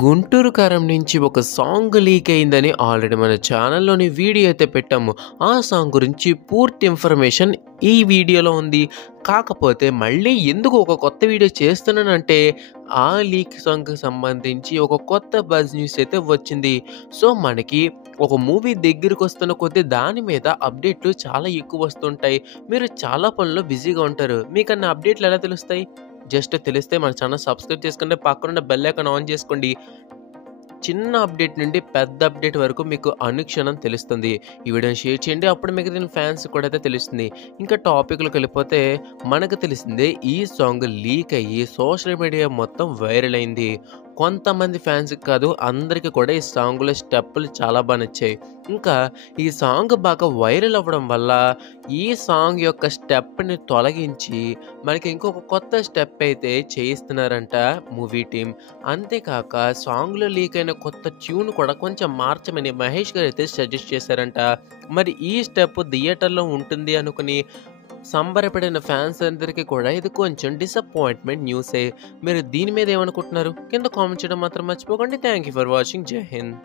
గుంటూరు కారం నుంచి ఒక సాంగ్ లీక్ అయిందని ఆల్రెడీ మన ఛానల్లోని వీడియో అయితే పెట్టాము. ఆ సాంగ్ గురించి పూర్తి ఇన్ఫర్మేషన్ ఈ వీడియోలో ఉంది. కాకపోతే మళ్ళీ ఎందుకు ఒక కొత్త వీడియో చేస్తున్నానంటే ఆ లీక్ సాంగ్కి సంబంధించి ఒక కొత్త బజ్ న్యూస్ అయితే వచ్చింది. సో మనకి ఒక మూవీ దగ్గరికి వస్తున్న కొద్దీ దాని మీద అప్డేట్లు చాలా ఎక్కువ వస్తుంటాయి. మీరు చాలా పనుల్లో బిజీగా ఉంటారు. మీకన్నా అప్డేట్లు ఎలా తెలుస్తాయి? జస్ట్ తెలిస్తే మన ఛానల్ సబ్స్క్రైబ్ చేసుకుంటే పక్కనున్న బెల్ ఐకాన్ ఆన్ చేసుకోండి. చిన్న అప్డేట్ నుండి పెద్ద అప్డేట్ వరకు మీకు అనుక్షణం తెలుస్తుంది. ఈ వీడియోని షేర్ చేయండి. అప్పుడు మిగతా ఫ్యాన్స్ కూడా అయితే తెలుస్తుంది. ఇంకా టాపిక్లోకి వెళ్ళిపోతే మనకు తెలిసిందే ఈ సాంగ్ లీక్ అయ్యి సోషల్ మీడియా మొత్తం వైరల్ అయింది. కొంతమంది ఫ్యాన్స్కి కాదు అందరికీ కూడా ఈ సాంగ్లో స్టెప్పులు చాలా బాగా నచ్చాయి. ఇంకా ఈ సాంగ్ బాగా వైరల్ అవ్వడం వల్ల ఈ సాంగ్ యొక్క స్టెప్ని తొలగించి మనకి ఇంకొక కొత్త స్టెప్ అయితే చేయిస్తున్నారంట మూవీ టీం. అంతేకాక సాంగ్లో లీక్ అయిన కొత్త ట్యూన్ కూడా కొంచెం మార్చమని మహేష్ గారు అయితే సజెస్ట్ చేశారంట. మరి ఈ స్టెప్ థియేటర్లో ఉంటుంది అనుకుని సంబరపడిన ఫ్యాన్స్ అందరికీ కూడా ఇది కొంచెం డిసప్పాయింట్మెంట్ న్యూసే. మీరు దీని మీద ఏమనుకుంటున్నారు? కింద కామెంట్ చేయడం మాత్రం మర్చిపోకండి. Thank you for watching. జై హింద్.